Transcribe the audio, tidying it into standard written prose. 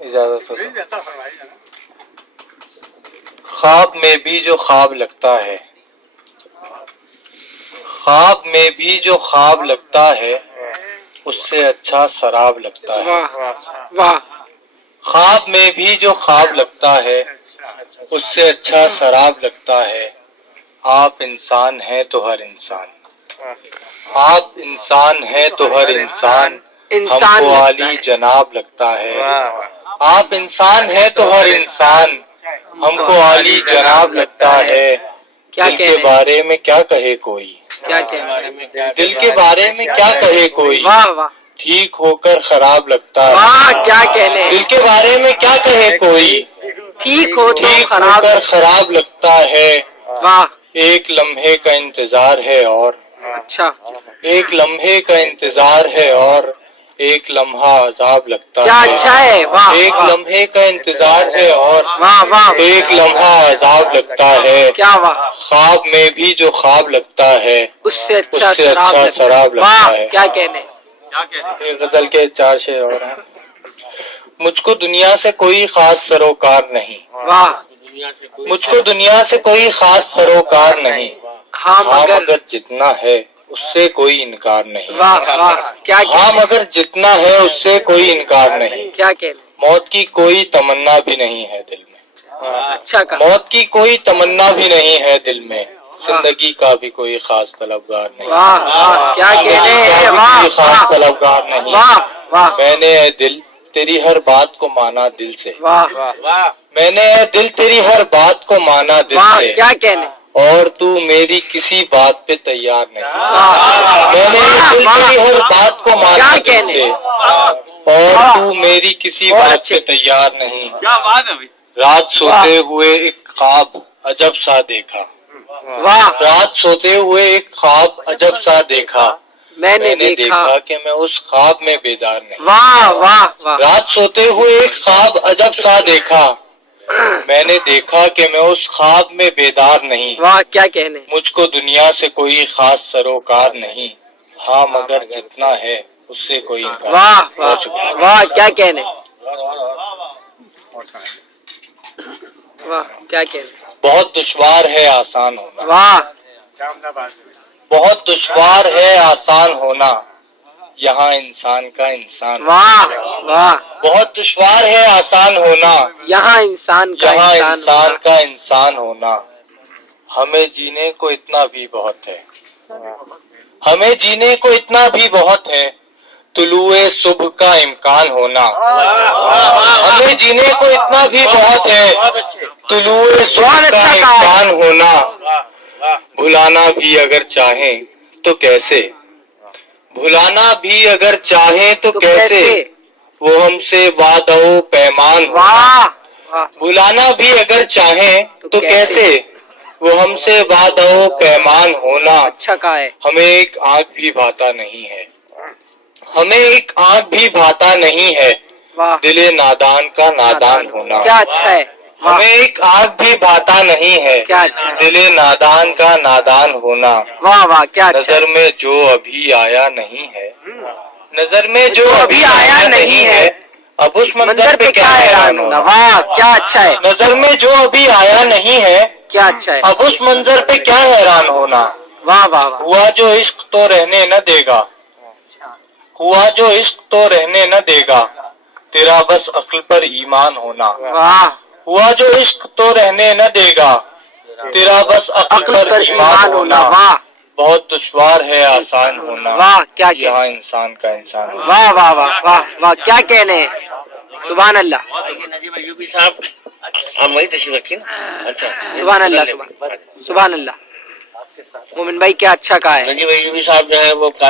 اجازت ہو تو۔ خواب میں بھی جو خواب لگتا ہے، خواب میں بھی جو خواب لگتا ہے، اس سے اچھا سراب لگتا ہے۔ واہ، خواب میں بھی جو خواب لگتا ہے، اس سے اچھا سراب لگتا ہے۔ آپ انسان ہیں تو ہر انسان، آپ انسان ہیں تو ہر انسان ہم کو عالی جناب لگتا ہے۔ آپ انسان ہیں تو ہر انسان ہم کو عالی جناب لگتا ہے۔ دل کے بارے میں کیا کہے کوئی، کیا کہنے، دل کے بارے میں کیا کہے کوئی، واہ واہ ٹھیک ہو کر خراب لگتا ہے۔ واہ، کیا کہنے، دل کے بارے میں کیا کہے کوئی، ٹھیک ہو تو ٹھیک ہو خراب، کر خراب لگتا ہے۔ واہ، ایک لمحے کا انتظار ہے اور اچھا، ایک لمحے کا انتظار ہے اور ایک لمحہ عذاب لگتا کیا ہے۔ اچھا ہے، واہ ایک واہ لمحے کا انتظار ہے اور واہ واہ، ایک لمحہ عذاب لگتا ہے۔ کیا واہ، خواب میں بھی جو خواب لگتا ہے، اس سے اچھا اس سے اچھا شراب لگتا واہ، ہے۔ کیا کہنے، یہ غزل کے 4 شعر اور ہیں۔ مجھ کو دنیا سے کوئی خاص سروکار نہیں، واہ، مجھ کو دنیا سے کوئی خاص سروکار نہیں، ہاں ہاں مگر، مگر جتنا ہے اس سے کوئی انکار نہیں۔ واہ واہ، کیا ہاں کہنے، مگر جتنا ہے اس سے کوئی انکار نہیں۔ کیا کہنے، موت کی کوئی تمنا بھی نہیں ہے دل میں، اچھا کہا، موت کی کوئی تمنا بھی نہیں ہے دل میں، زندگی کا بھی کوئی خاص طلبگار نہیں، واہ واہ، کیا زندگی کہنے، کا بھی واہ کوئی خاص واہ طلبگار نہیں۔ واہ واہ میں نے اے دل تیری ہر بات کو مانا دل سے، واہ میں نے اے دل تیری ہر بات کو مانا دل واہ، سے، کیا کہنے، اور تو میری کسی بات پہ تیار نہیں۔ واہ، میں نے اے دل تیری ہر بات کو مانا کیا دل کہنے، سے، اور تو میری کسی بات پہ تیار نہیں۔ رات سوتے ہوئے ایک خواب عجب سا دیکھا، واہ، رات سوتے ہوئے ایک خواب عجب سا دیکھا، میں نے دیکھا، کہ میں اس خواب میں بیدار نہیں۔ واہ واہ واہ، رات سوتے ہوئے ایک خواب عجب سا دیکھا، میں نے دیکھا کہ میں اس خواب میں بیدار نہیں۔ واہ، کیا کہنے، مجھ کو دنیا سے کوئی خاص سروکار نہیں، ہاں مگر جتنا ہے اس سے کوئی انکار نہیں۔ واہ بہت واہ شکریہ۔ واہ، کیا کہنے، واہ، کیا کہنے، بہت دشوار ہے آسان ہونا، واہ بہت دشوار ہے آسان ہونا، یہاں انسان کا انسان ہونا۔ واہ واہ، بہت دشوار ہے آسان ہونا، یہاں انسان کا یہاں انسان انسان ہونا، کا انسان ہونا۔ ہمیں جینے کو اتنا بھی بہت ہے، ہمیں جینے کو اتنا بھی بہت ہے، طلوع صبح کا امکان ہونا۔ ہمیں جینے کو اتنا بھی بہت ہے، طلوع صبح کا امکان ہونا۔ بھلانا بھی اگر چاہیں تو کیسے، بھلانا بھی اگر چاہیں تو کیسے، وہ ہم سے وعدہ و پیمان ہونا۔ واہ واہ، بھلانا بھی اگر چاہیں تو کیسے، وہ ہم سے وعدہ و پیمان ہونا۔ اچھا کہا ہے، ہمیں ایک آنکھ بھی بھاتا نہیں ہے، ہمیں ایک آنکھ بھی بھاتا نہیں ہے، واہ، دل نادان کا نادان ہونا۔ کیا اچھا ہے، واہ، ہمیں ایک آنکھ بھی بھاتا نہیں ہے، کیا اچھا ہے، دل نادان کا نادان ہونا۔ واہ واہ، کیا اچھا نظر ہے، میں جو ابھی آیا نہیں ہے، نظر میں جو ابھی آیا نہیں ہے، اب اس منظر پہ کیا حیران ہونا۔ واہ، کیا اچھا ہے، نظر میں جو ابھی آیا نہیں ہے، کیا اچھا ہے، اب اس منظر پہ کیا حیران ہونا۔ واہ واہ واہ، ہوا جو عشق تو رہنے نہ دے گا، ہوا جو عشق تو رہنے نہ دے گا، تیرا بس عقل پر ایمان ہونا۔ واہ، ہوا جو عشق تو رہنے نہ دے گا، تیرا بس عقل پر ایمان ہونا۔ واہ بہت دشوار ہے آسان ہونا، واہ، کیا کہنے، یہاں انسان کا انسان ہونا۔ واہ واہ واہ واہ واہ، کیا کہنے، سبحان اللہ، نجیب ایوبی صاحب ہم وہی تشریف رکھیں نا۔ اچھا، سبحان اللہ، سبحان اللہ، مومن بھائی کیا اچھا کہا ہے۔ نجیب ایوبی صاحب جو ہے وہ